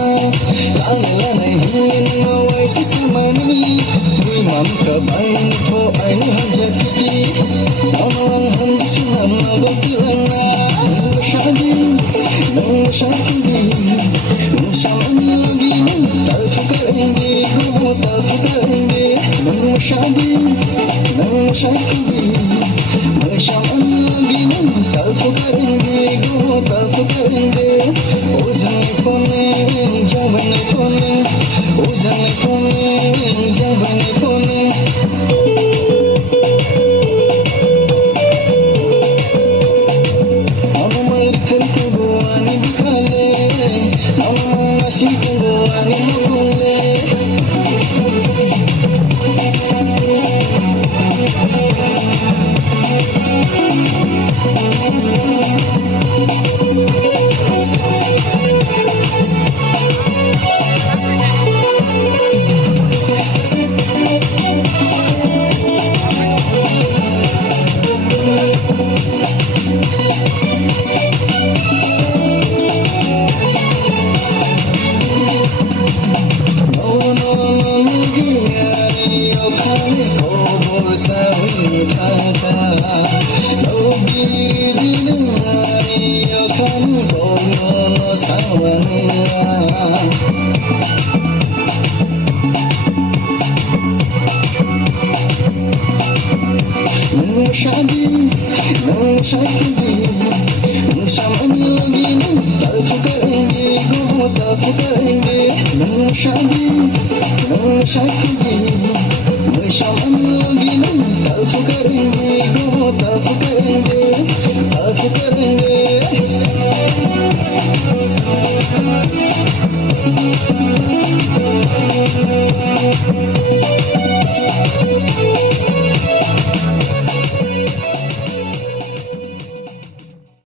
Lanay hingin ngaway sa samani Wimam kabayan po ay hajat kisti Amang handusunan na bagilan na Nang masyadi, nang masyakindi Nang samani lagi talfukar hindi talfukar hindi Nang masyadi, nang masyakindi Nang samani lagi talfukar hindi talfukar hindi Ozang iPhone, jaban iPhone Ozang iPhone, jaban iPhone Mama marikan ko buwani bukale Mama masikan buwani mukule Shadi, no shadi.